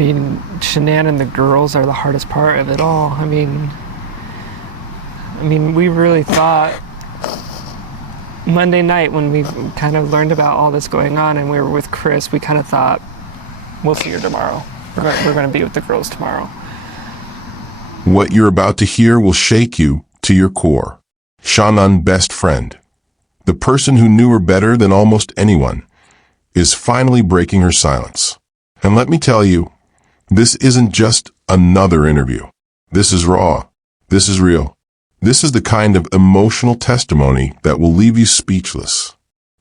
mean, Shanann and the girls are the hardest part of it all. I mean, we really thought Monday night when we kind of learned about all this going on and we were with Chris, we kind of thought, we'll see her tomorrow. We're going to be with the girls tomorrow. What you're about to hear will shake you to your core. Shannan's best friend, the person who knew her better than almost anyone, is finally breaking her silence. And let me tell you, this isn't just another interview. This is raw. This is real. This is the kind of emotional testimony that will leave you speechless.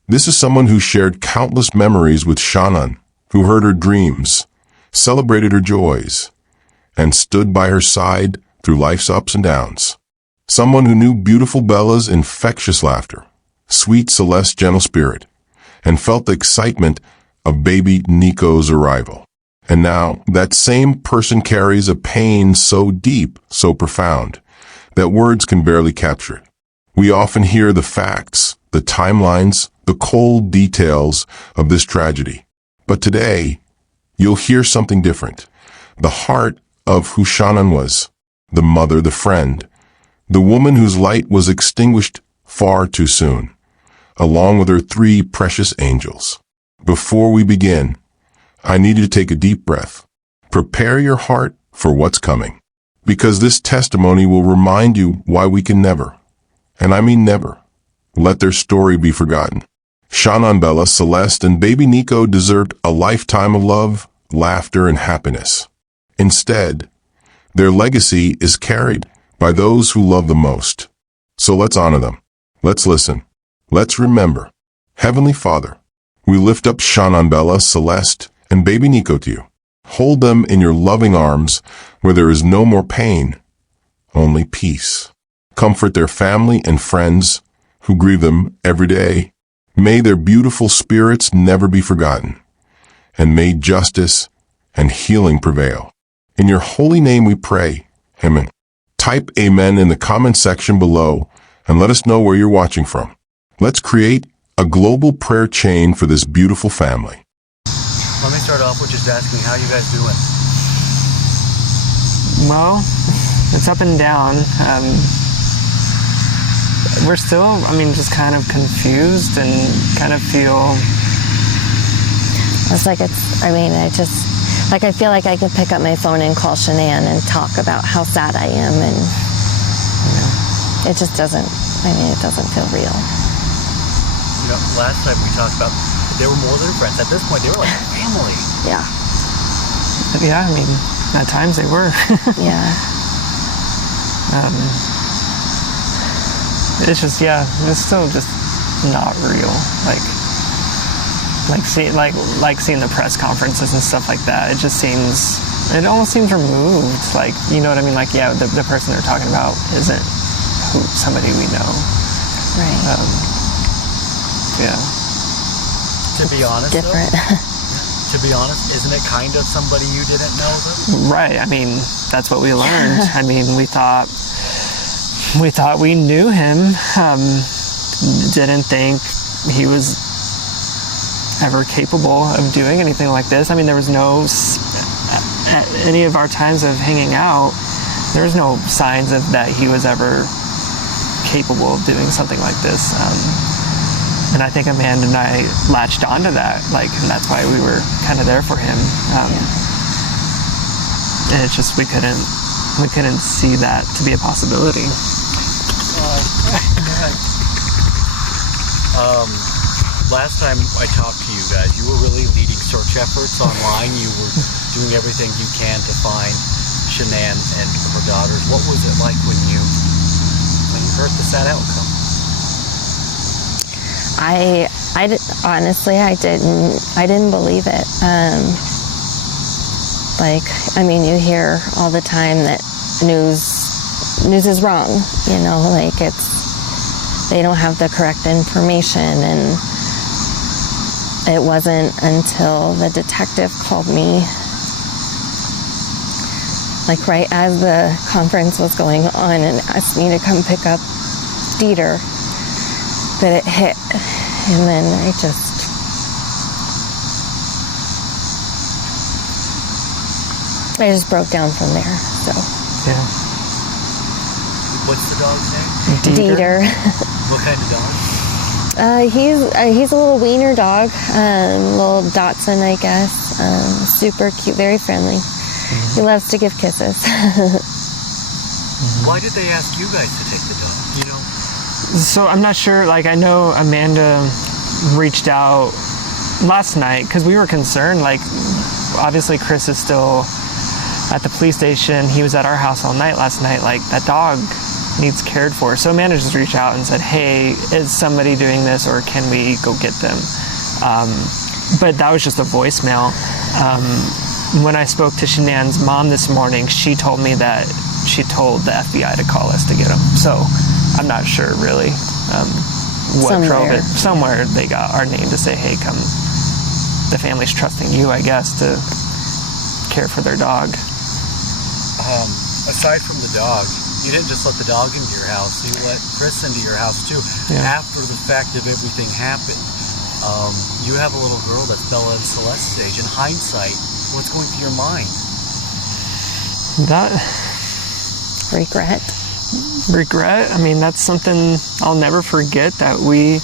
This is someone who shared countless memories with Shannan, who heard her dreams, celebrated her joys, and stood by her side through life's ups and downs. Someone who knew beautiful Bella's infectious laughter, sweet Celeste's gentle spirit, and felt the excitement of baby Nico's arrival. And now, that same person carries a pain so deep, so profound, that words can barely capture it. We often hear the facts, the timelines, the cold details of this tragedy. But today, you'll hear something different. The heart of who Shannan was, the mother, the friend, the woman whose light was extinguished far too soon, along with her 3 precious angels. Before we begin, I need you to take a deep breath. Prepare your heart for what's coming, because this testimony will remind you why we can never, and I mean never, let their story be forgotten. Shannan, Bella, Celeste, and baby Nico deserved a lifetime of love, laughter, and happiness. Instead, their legacy is carried by those who love them most. So let's honor them. Let's listen. Let's remember. Heavenly Father, we lift up Shannan, Bella, Celeste, and baby Nico to you. Hold them in your loving arms where there is no more pain, only peace. Comfort their family and friends who grieve them every day. May their beautiful spirits never be forgotten, and may justice and healing prevail. In your holy name we pray. Amen. Type amen in the comment section below and let us know where you're watching from. Let's create a global prayer chain for this beautiful family. Let me start off with just asking, how you guys doing? Well, it's up and down. We're still, just kind of confused and kind of feel... It's like I feel like I could pick up my phone and call Shanann and talk about how sad I am, and it just doesn't, it doesn't feel real. You know, last time we talked about, they were more than friends. At this point, they were like family. Yeah. Yeah, at times they were. Yeah. It's just, it's still just not real. Like seeing the press conferences and stuff like that. It almost seems removed. Like, you know what I mean? Like, yeah, the person they're talking about isn't somebody we know. Right. Yeah. To be honest, different. To be honest, isn't it kind of somebody you didn't know, though? Right. That's what we learned. We thought we knew him. Didn't think he was ever capable of doing anything like this. There was no, at any of our times of hanging out, there was no signs of that he was ever capable of doing something like this. And I think Amanda and I latched onto that, and that's why we were kind of there for him. And it's just we couldn't see that to be a possibility. Last time I talked to you guys, you were really leading search efforts online. You were doing everything you can to find Shanann and her daughters. What was it like when you heard the sad outcome? Honestly, I didn't believe it. You hear all the time that news is wrong. They don't have the correct information, and it wasn't until the detective called me, right as the conference was going on, and asked me to come pick up Dieter, that it hit. And then I just... I just broke down from there. So Yeah. What's the dog's name? Dieter. What kind of dog? He's a little wiener dog, little Dachshund, I guess. Super cute, very friendly. He loves to give kisses. Why did they ask you guys to take the dog? You know? So I'm not sure, like, I know Amanda reached out last night because we were concerned, like, obviously Chris is still at the police station. He was at our house all night last night. Like, that dog needs cared for. So Amanda just reached out and said, hey, is somebody doing this, or can we go get them? But that was just a voicemail. When I spoke to Shanann's mom this morning, she told me that she told the FBI to call us to get them. So I'm not sure really what drove it. Somewhere they got our name to say, hey, come. The family's trusting you, I guess, to care for their dog. Aside from the dog, you didn't just let the dog into your house. You let Chris into your house too. Yeah. After the fact of everything happened, you have a little girl that's Bella and Celeste's age. In hindsight, what's going through your mind? That regret. I mean, that's something I'll never forget, that we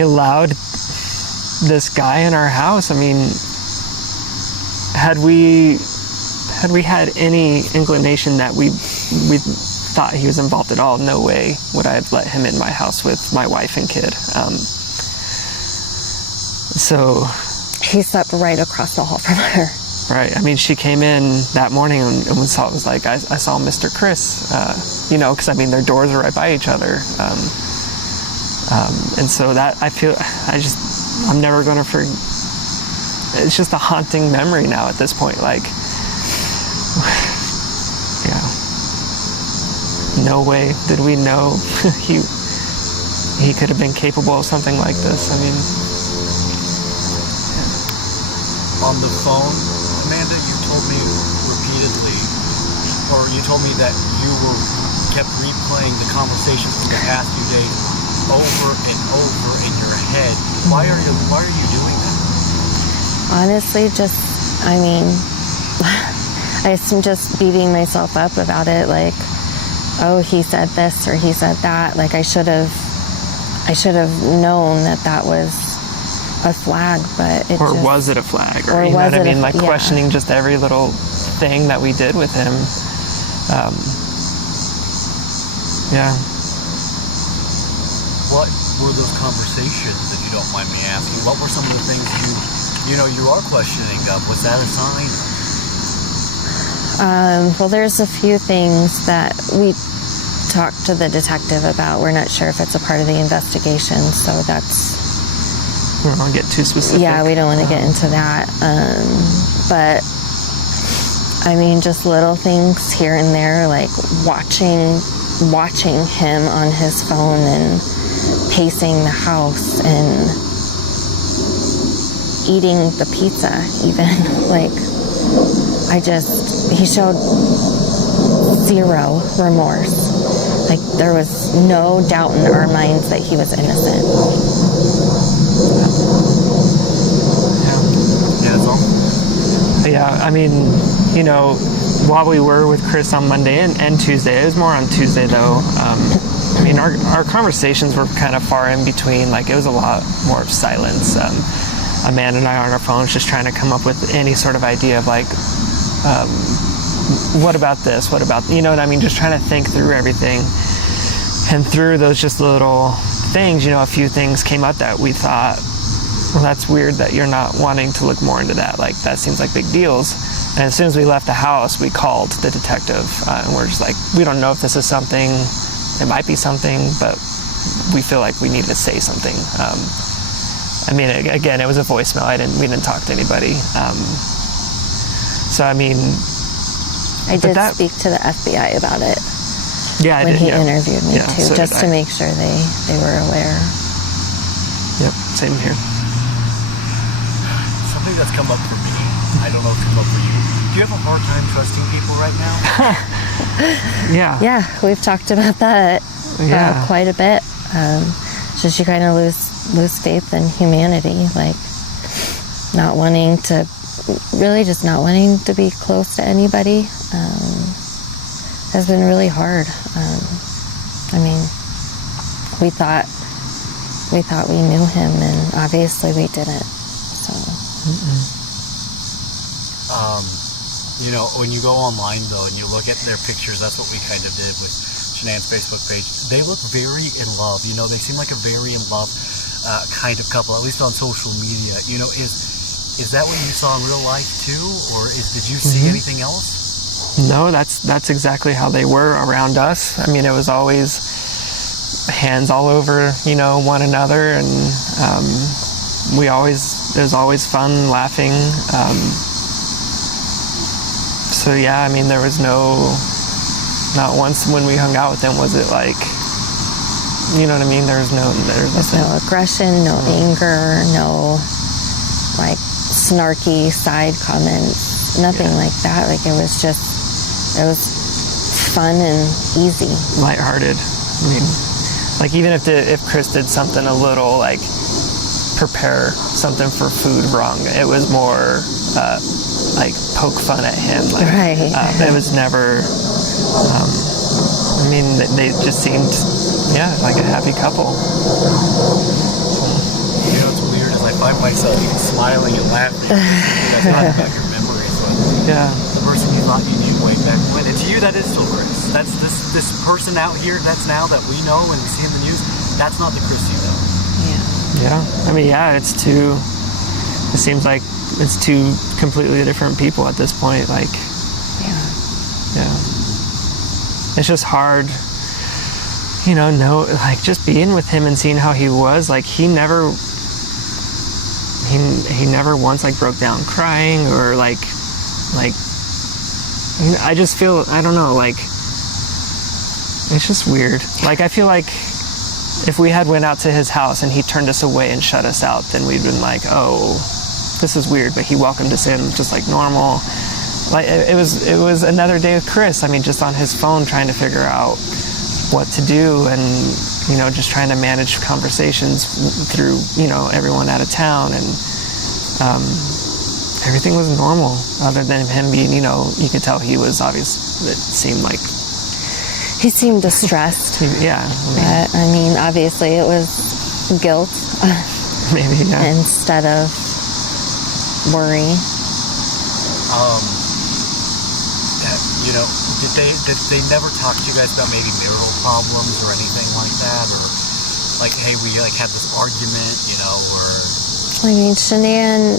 allowed this guy in our house. I mean, had we had any inclination that we thought he was involved at all, no way would I have let him in my house with my wife and kid. So He slept right across the hall from her. right, I mean, she came in that morning and we saw, it was like, I saw Mr. Chris, you know, because I mean, their doors are right by each other. And so that, I'm never going to forget. It's just a haunting memory now at this point. Like, yeah, no way did we know he could have been capable of something like this. I mean, On the phone, Amanda, you told me repeatedly, or you told me that you kept replaying the conversation from the past few days over and over in your head. Why are you doing that? Honestly, I'm just beating myself up about it. Like, oh, he said this or he said that. Like, I should have known that was a flag, but was it a flag? Or you know was what I it mean? Like, questioning just every little thing that we did with him. Yeah. What were those conversations, if you don't mind me asking? What were some of the things you are questioning of? Was that a sign? Well, there's a few things that we talked to the detective about. We're not sure if it's a part of the investigation, so we don't want to get too specific. Yeah, we don't want to get into that. But I mean, just little things here and there, like watching him on his phone and pacing the house and eating the pizza even. Like, he showed zero remorse. Like, there was no doubt in our minds that he was innocent. Yeah, that's all. Yeah, I mean, you know, while we were with Chris on Monday and Tuesday, it was more on Tuesday though. I mean, our conversations were kind of far in between. Like, it was a lot more of silence. Amanda and I are on our phones just trying to come up with any sort of idea of like, what about this? What about, you know what I mean? Just trying to think through everything. And through those just little things, you know, a few things came up that we thought, well, that's weird that you're not wanting to look more into that. Like, that seems like big deals. And as soon as we left the house, we called the detective and we're just like, we don't know if this is something, it might be something, but we feel like we need to say something. I mean, again, it was a voicemail. We didn't talk to anybody. So, I mean, I did speak to the FBI about it. Yeah, when he interviewed me too, so just to make sure they were aware. Yep, same here. Something that's come up for me, I don't know if it's come up for you. Do you have a hard time trusting people right now? Yeah. Yeah, we've talked about that quite a bit. Just you kind of lose faith in humanity, like not wanting to really just not wanting to be close to anybody has been really hard. I mean, we thought we knew him, and obviously we didn't. So. You know, when you go online though and you look at their pictures, that's what we kind of did with Shanann's Facebook page. They look very in love. You know, they seem like a very in love kind of couple, at least on social media. You know, is that what you saw in real life too, or did you see anything else? No, that's exactly how they were around us. I mean, it was always hands all over, you know, one another, and it was always fun, laughing. So yeah, I mean, there was not once when we hung out with them was it like, you know what I mean? There's nothing. No aggression, no anger, no like snarky side comments, nothing like that. Like it was fun and easy. Lighthearted. I mean, like even if Chris did something a little like prepare something for food wrong, it was more like poke fun at him. Like, right. It was never. I mean, they just seemed, like a happy couple. You know what's weird is I find myself even smiling and laughing. That's not about your memories, but the person you thought you knew way back when. And to you, that is still Chris. That's this person out here that we know and we see in the news. That's not the Chris you know. Yeah. I mean, it seems like it's two completely different people at this point. Like, it's just hard, you know, like just being with him and seeing how he was. Like he never once like broke down crying or like I just feel, I don't know, like it's just weird. Like I feel like if we had went out to his house and he turned us away and shut us out, then we'd been like, oh, this is weird. But he welcomed us in just like normal. Like it was another day with Chris. I mean, just on his phone trying to figure out what to do, and you know, just trying to manage conversations through, you know, everyone out of town, and everything was normal other than him being, you know, you could tell he was obvious. It seemed like he seemed distressed. I mean, obviously it was guilt. Maybe, instead of worry. You know, did they never talk to you guys about maybe marital problems or anything like that, or like, hey, we like had this argument, you know, or? I mean, Shanann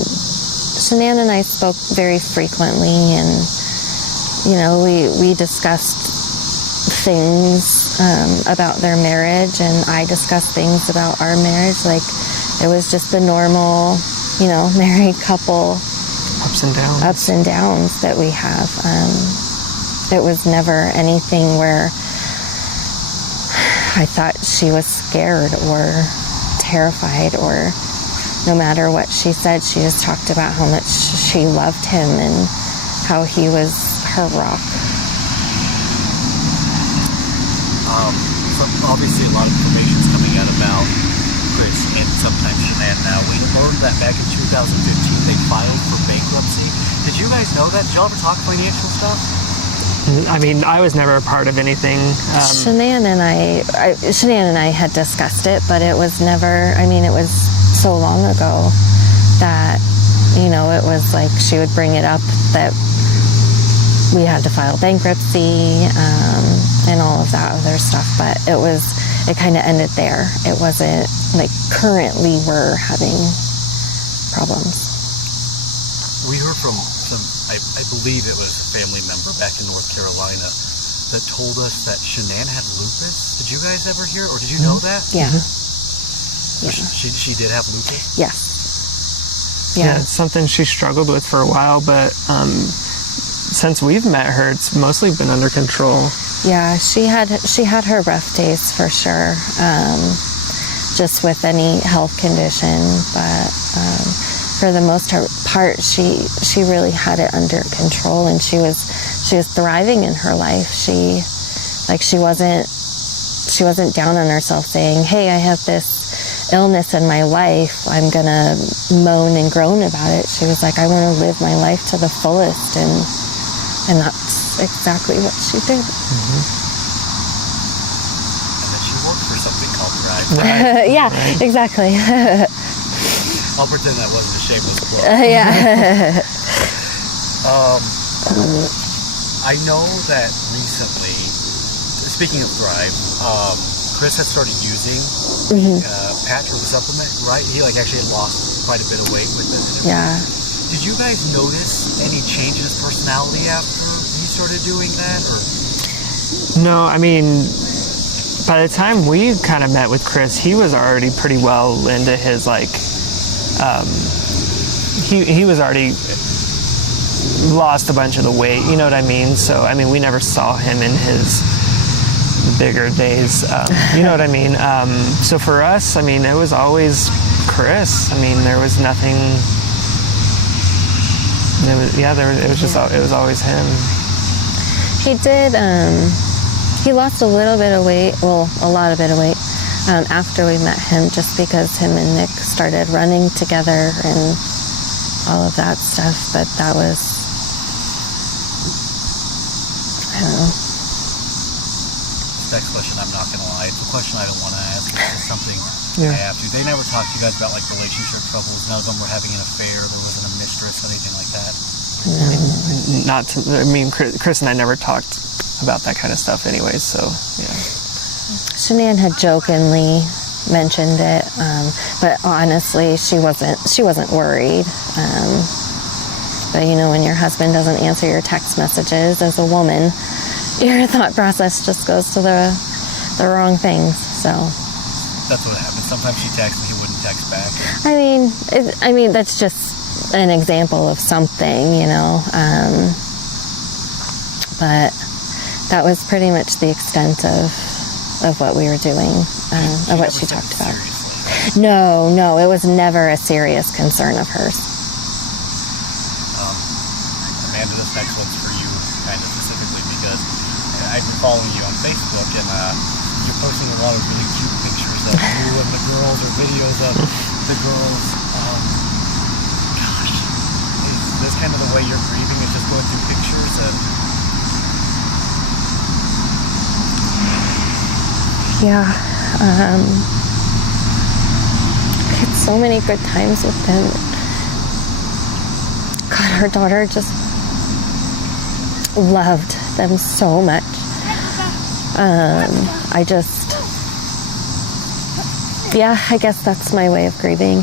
and I spoke very frequently, and you know, we discussed things about their marriage, and I discussed things about our marriage. Like it was just the normal, you know, married couple ups and downs that we have. It was never anything where I thought she was scared or terrified, or no matter what she said, she just talked about how much she loved him and how he was her rock. So obviously a lot of information is coming out about Chris and sometimes Shanann now. We learned that back in 2015 they filed for bankruptcy. Did you guys know that? Did y'all ever talk financial stuff? I mean, I was never a part of anything. Shanann and I had discussed it, but it was never, I mean, it was so long ago that, you know, it was like she would bring it up that we had to file bankruptcy and all of that other stuff, but it kind of ended there. It wasn't like currently we're having problems. We heard from some, I believe it was a family member back in North Carolina that told us that Shanann had lupus. Did you guys ever hear, or did you know that? Yeah. She did have lupus? Yes. Yeah, it's something she struggled with for a while, but since we've met her, it's mostly been under control. Yeah, she had her rough days for sure, just with any health condition, but for the most part, she really had it under control, and she was thriving in her life. She wasn't down on herself saying, "Hey, I have this illness in my life, I'm gonna moan and groan about it. She was like, I want to live my life to the fullest, and that's exactly what she did. And then she worked for something called Thrive. Yeah, exactly. I'll pretend that wasn't a shameless plug. Yeah. I know that recently, speaking of Thrive, Chris had started using patch or the supplement, right? He like actually had lost quite a bit of weight with it. Yeah. Did you guys notice any change in his personality after he started doing that, or? No, I mean, by the time we kind of met with Chris, he was already pretty well into his like. He was already lost a bunch of the weight, you know what I mean? So I mean, we never saw him in his bigger days, you know what I mean? So for us, I mean, it was always Chris. I mean, there was nothing. It was always him. He did. He lost a little bit of weight. Well, a lot of bit of weight after we met him, just because him and Nick started running together and all of that stuff. But that was, I don't know. This next question, I'm not gonna lie, it's a question I don't want to ask. It's something Yeah. I have to. They never talked to you guys about like relationship troubles. None of them were having an affair. There wasn't a mistress, anything like that. I mean, Chris and I never talked about that kind of stuff anyways, so yeah. Shanann had jokingly mentioned it, but honestly, she wasn't worried. But you know, when your husband doesn't answer your text messages as a woman, your thought process just goes to the wrong things. So That's what happened. Sometimes she texted, he wouldn't text back. I mean, that's just an example of something, you know. But that was pretty much the extent of what we were doing, of what she talked about. Seriously. No, it was never a serious concern of hers. Amanda, this next one's for you, kind of specifically, because I've been following you on Facebook, and you're posting a lot of really cute pictures of you and the girls, or videos of the girls. Gosh, is this kind of the way you're grieving, is just going through pictures? And Yeah. I had so many good times with them. God, her daughter just loved them so much. I guess that's my way of grieving.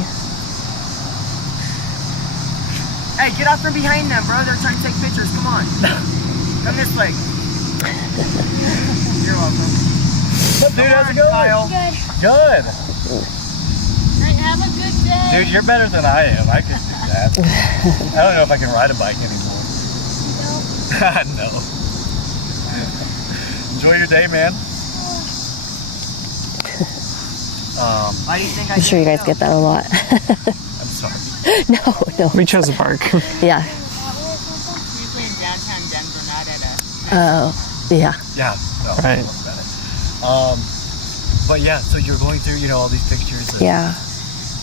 Hey, get out from behind them, bro. They're trying to take pictures. Come on. Come this way. You're welcome. dude, how's it going? Kyle. Good. Have a good day. Dude, you're better than I am. I could do that. I don't know if I can ride a bike anymore. No. Enjoy your day, man. Why do you think I'm sure you guys get that a lot. I'm sorry. No. We chose a park. Yeah. Usually in downtown Denver, not at a. Oh, yeah. Yeah. No, Right. don't worry about it. But yeah, so you're going through, all these pictures. And, Yeah.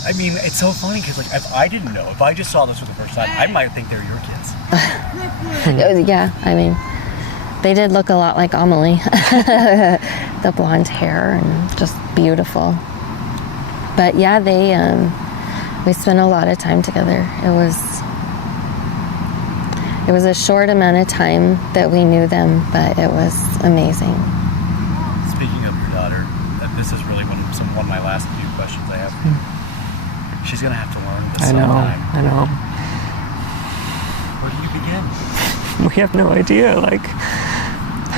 I mean, it's so funny because, if I didn't know, if I just saw this for the first time, I might think they're your kids. Yeah, I mean, they did look a lot like Amelie. The blonde hair and just beautiful. But yeah, we spent a lot of time together. It was a short amount of time that we knew them, but it was amazing. Speaking of your daughter, this is really one of my last few questions I have for you. She's going to have to learn this I know. sometime. I know. Where do you begin? We have no idea. Like,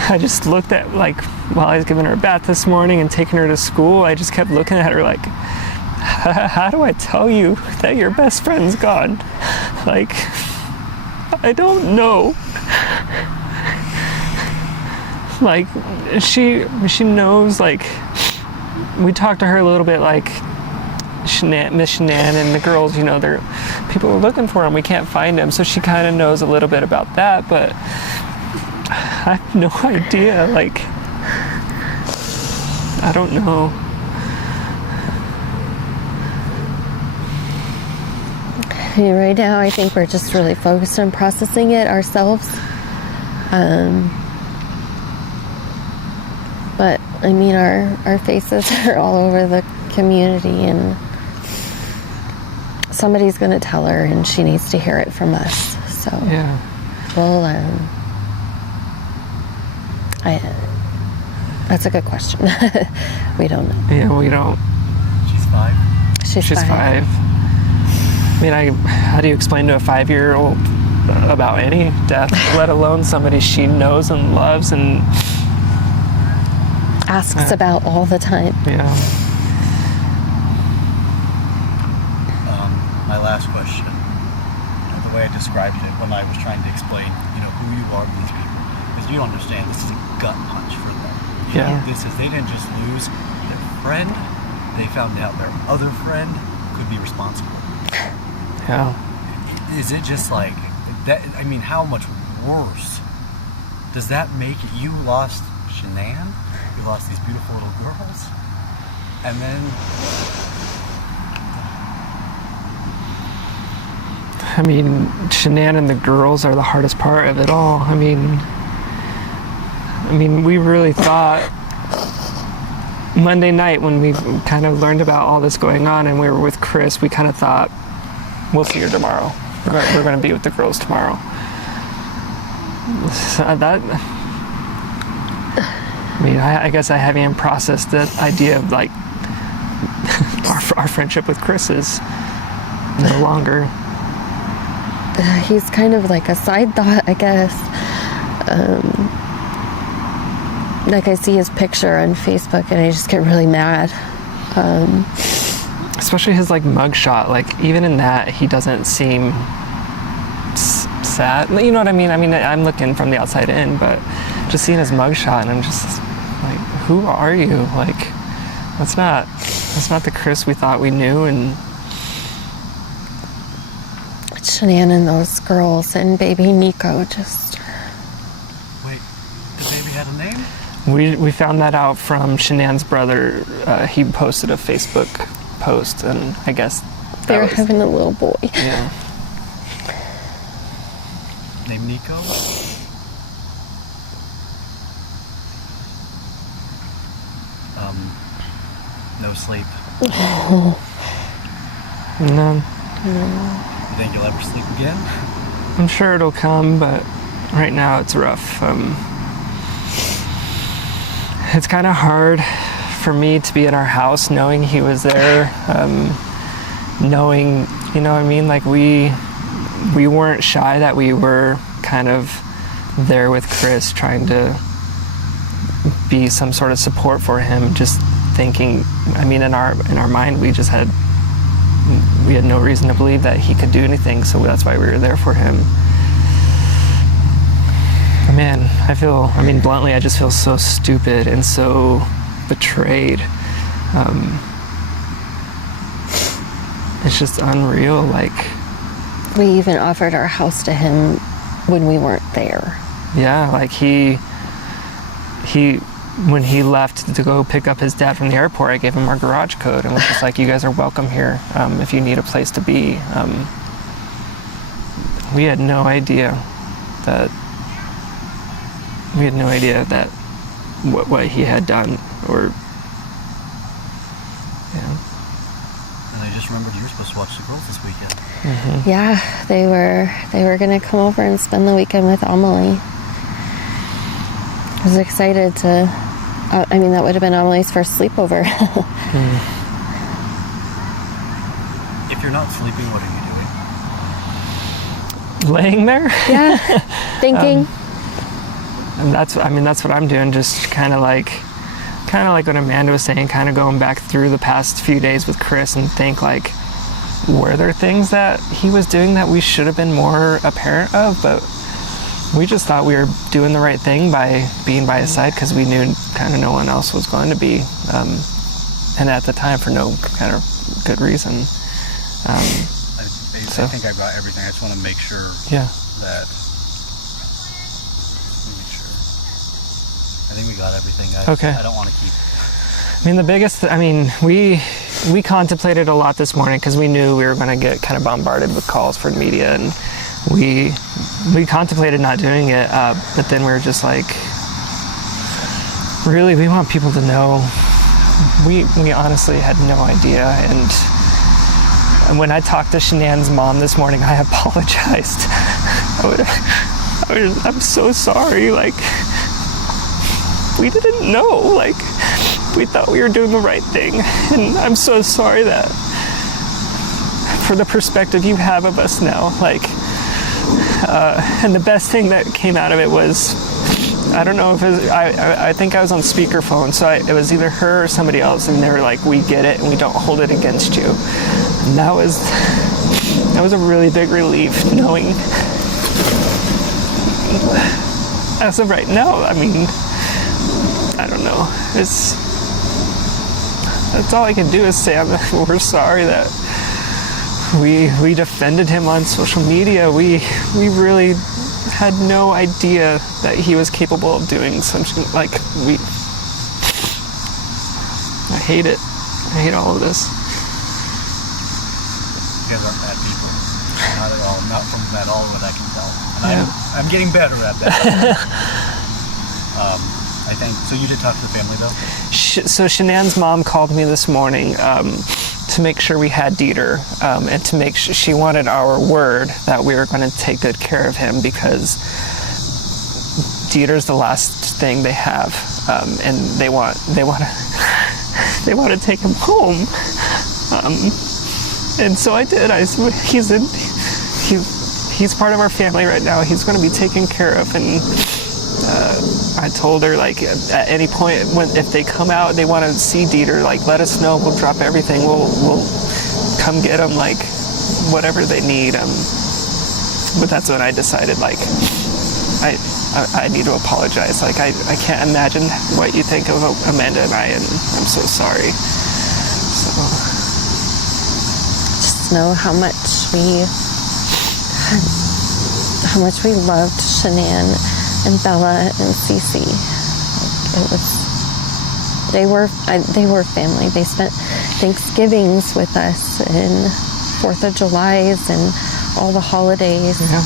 I just looked at, while I was giving her a bath this morning and taking her to school, I just kept looking at her like, how do I tell you that your best friend's gone? Like, I don't know. Like, she knows, we talked to her a little bit, Miss Shanann and the girls, people are looking for him. We can't find him. So she kind of knows a little bit about that, but I have no idea. I don't know. Right now, I think we're just really focused on processing it ourselves. But I mean, our faces are all over the community, and somebody's going to tell her, and she needs to hear it from us. So Yeah. we'll. That's a good question. We don't know. Yeah, we don't. She's 5. She's 5. I mean, how do you explain to a 5-year-old about any death, let alone somebody she knows and loves and Asks about all the time. Yeah. My last question. The way I described it when I was trying to explain, who you are to these people, because you understand this is a gut punch for them. Yeah. They didn't just lose their friend; they found out their other friend could be responsible. Yeah. Is it just like that? I mean, how much worse does that make it? You lost Shanann. You lost these beautiful little girls, and then. I mean, Shanann and the girls are the hardest part of it all. I mean, we really thought Monday night when we kind of learned about all this going on and we were with Chris, we kind of thought, we'll see her tomorrow. We're going to be with the girls tomorrow. So I guess I haven't even processed the idea of like our friendship with Chris is no longer. He's kind of like a side thought, I guess. Like I see his picture on Facebook and I just get really mad. Especially his like mugshot. Like even in that, he doesn't seem sad. You know what I mean? I'm looking from the outside in, but just seeing his mugshot, and I'm just like, who are you? Like, that's not the Chris we thought we knew. And Shanann and those girls and baby Nico just... Wait, the baby had a name? We found that out from Shanann's brother. He posted a Facebook post, and I guess they're having a little boy. Yeah. Named Nico? No sleep. No. You think you'll ever sleep again? I'm sure it'll come, but right now it's rough. It's kind of hard for me to be in our house knowing he was there, knowing, you know what I mean? Like we weren't shy that we were kind of there with Chris, trying to be some sort of support for him, just thinking, in our mind we had no reason to believe that he could do anything, so that's why we were there for him. Man, bluntly, I just feel so stupid and so betrayed. It's just unreal. Like, we even offered our house to him when we weren't there. Yeah, like he when he left to go pick up his dad from the airport, I gave him our garage code and was just like, you guys are welcome here if you need a place to be. We had no idea that what he had done, or And I just remembered you were supposed to watch the girls this weekend. Mm-hmm. Yeah, they were gonna come over and spend the weekend with Amelie. I was excited to. That would have been Amelie's first sleepover. If you're not sleeping, what are you doing? Laying there. Yeah, thinking. And that's what I'm doing. Just kind of like what Amanda was saying. Kind of going back through the past few days with Chris and think like, were there things that he was doing that we should have been more apparent of, but we just thought we were doing the right thing by being by his side because we knew kind of no one else was going to be, and at the time for no kind of good reason. I think I got everything. I just want to make sure that. I think we got everything. Okay. I don't want to keep. The biggest. we contemplated a lot this morning because we knew we were going to get kind of bombarded with calls for media, and we contemplated not doing it, but then we were just like, really, we want people to know. We honestly had no idea, and when I talked to Shanann's mom this morning, I apologized. I'm so sorry, like, we didn't know, like, we thought we were doing the right thing, and I'm so sorry that for the perspective you have of us now, like, and the best thing that came out of it was, I don't know if it was, I think I was on speakerphone, so it was either her or somebody else, and they were like, we get it, and we don't hold it against you. And that was a really big relief, knowing, as of right now, I mean, I don't know, that's all I can do is say we're sorry that we defended him on social media. We really had no idea that he was capable of doing something like I hate it. I hate all of this. You guys aren't bad people. Not at all. Not from at all what I can tell. And I'm getting better at that. I think. So you did talk to the family though? So Shanann's mom called me this morning to make sure we had Dieter, and to make sure she wanted our word that we were going to take good care of him, because Dieter's the last thing they have, and they want to take him home. And so I did. He's part of our family right now. He's going to be taken care of, and I told her, like, at any point if they come out, they want to see Dieter, like, let us know. We'll drop everything. We'll come get him, like, whatever they need. But that's when I decided, like, I need to apologize. Like, I can't imagine what you think of Amanda and I, and I'm so sorry. So Just know how much we loved Shanann and Bella and Cece. They were family. They spent Thanksgivings with us and 4th of Julys and all the holidays. yeah.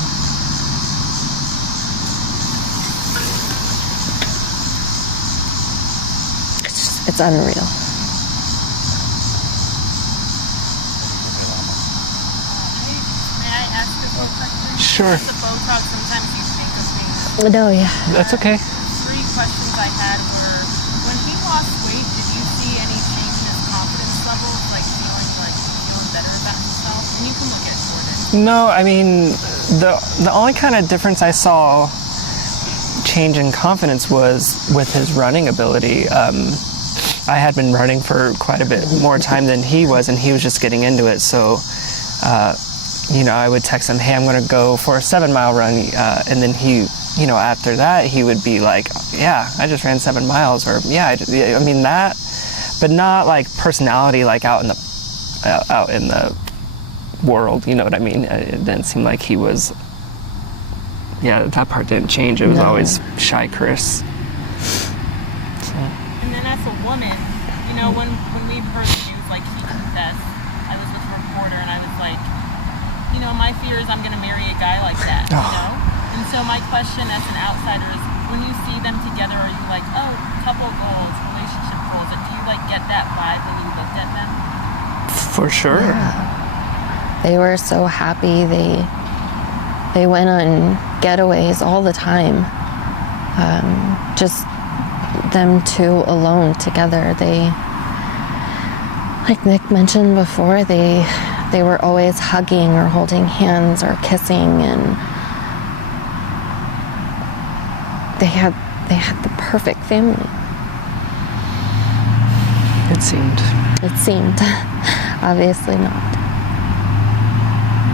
It's unreal. May I ask a quick question? Sure. The Botox, sometimes you think of things. No, yeah. That's okay. 3 questions I had were, when he lost weight, did you see any change in his confidence levels, like feeling better about himself? And you can look at Jordan. No, I mean, the only kind of difference I saw change in confidence was with his running ability. I had been running for quite a bit more time than he was, and he was just getting into it. So, I would text him, hey, I'm going to go for a 7-mile run. And then he, after that, he would be like, yeah, I just ran 7 miles. Or, yeah, I mean that, but not like personality, like out in the world, you know what I mean? It didn't seem like he was, that part didn't change. It was always shy Chris. And then as a woman, when we've heard the news, like he confessed, I was with a reporter and I was like, my fear is I'm going to marry a guy like that, And so my question as an outsider is, when you see them together, are you like, oh, couple goals, relationship goals? Or do you get that vibe when you looked at them? For sure. Yeah. They were so happy. They went on getaways all the time. Just them two alone together. Like Nick mentioned before, they were always hugging or holding hands or kissing, and they had the perfect family. It seemed. Obviously not.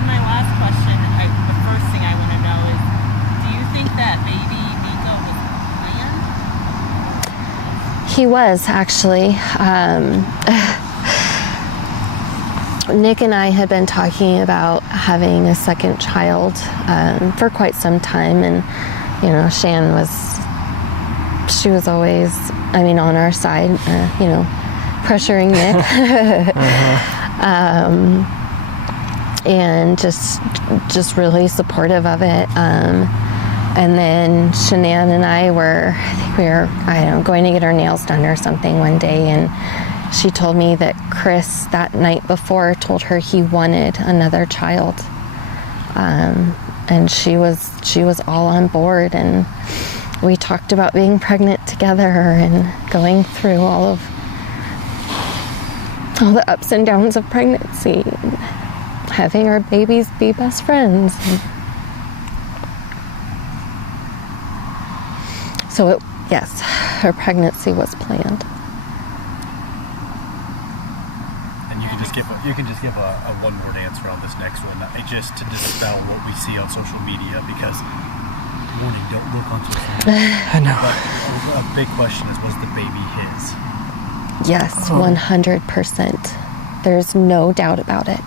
My last question, the first thing I want to know is, do you think that baby Nico was planned? He was, actually. Nick and I had been talking about having a second child for quite some time, and Shan was always, on our side, pressuring Nick. And just really supportive of it. And then Shanann and I were going to get our nails done or something one day, and she told me that Chris that night before told her he wanted another child. And she was all on board, and we talked about being pregnant together and going through all the ups and downs of pregnancy, and having our babies be best friends. So yes, her pregnancy was planned. And you can just give a one-word answer on this next one, just to dispel what we see on social media, because warning, don't look on social media. I know. But a big question is, was the baby his? Yes, 100%. There's no doubt about it.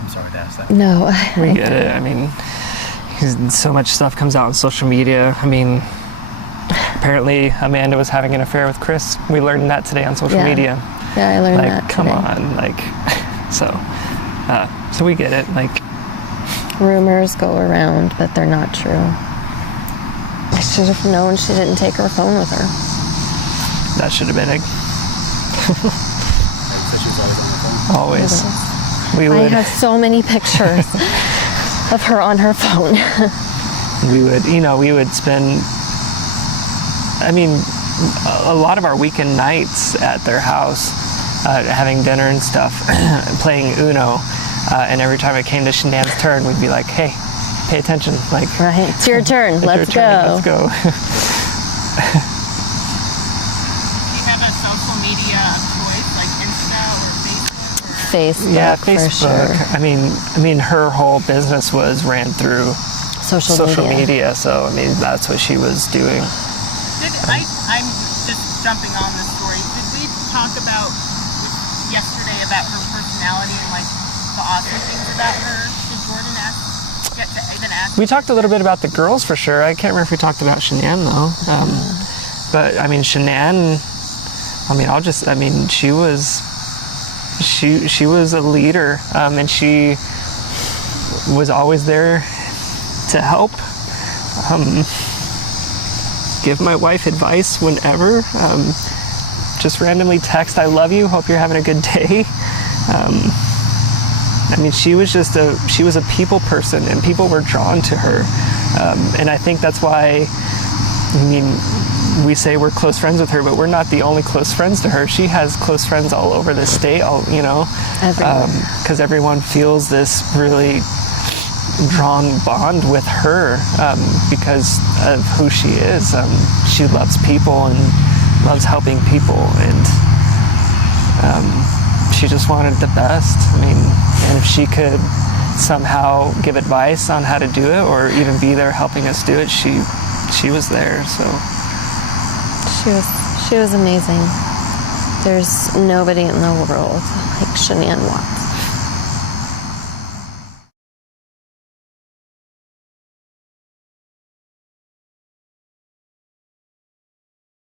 I'm sorry to ask that. No. We get it. I mean, so much stuff comes out on social media. I mean, apparently Amanda was having an affair with Chris. We learned that today on social media. Yeah, I learned that come today. on, so we get it. Like, rumors go around, but they're not true. I should have known she didn't take her phone with her. that should have been it. So she's always on the phone. Always. We I would. have so many pictures of her on her phone. We would spend, I mean, a lot of our weekend nights at their house, having dinner and stuff, playing Uno, and every time it came to Shanann's turn, we'd be like, hey, pay attention. Like, Right, it's your turn. it's Let's your turn. go. Let's go. Do you have a social media of choice, like Insta or Facebook? Facebook, Yeah, for Facebook. sure. I mean, her whole business ran through Social media. So, I mean, that's what she was doing. I'm just jumping on this story. Did we talk about yesterday about her personality and like the awesome things about her? Did Jordan get to even ask? We talked a little bit about the girls for sure. I can't remember if we talked about Shanann though. But I mean, Shanann, she was a leader, and she was always there to help. Give my wife advice whenever. Just randomly text, I love you, hope you're having a good day. I mean, she was a people person, and people were drawn to her. And I think that's why, I mean, we say we're close friends with her, but we're not the only close friends to her. She has close friends all over the state, because everyone feels this really drawn bond with her because of who she is. She loves people and loves helping people, and she just wanted the best. I mean, and if she could somehow give advice on how to do it, or even be there helping us do it, she was there. So She was amazing. There's nobody in the world like Shanann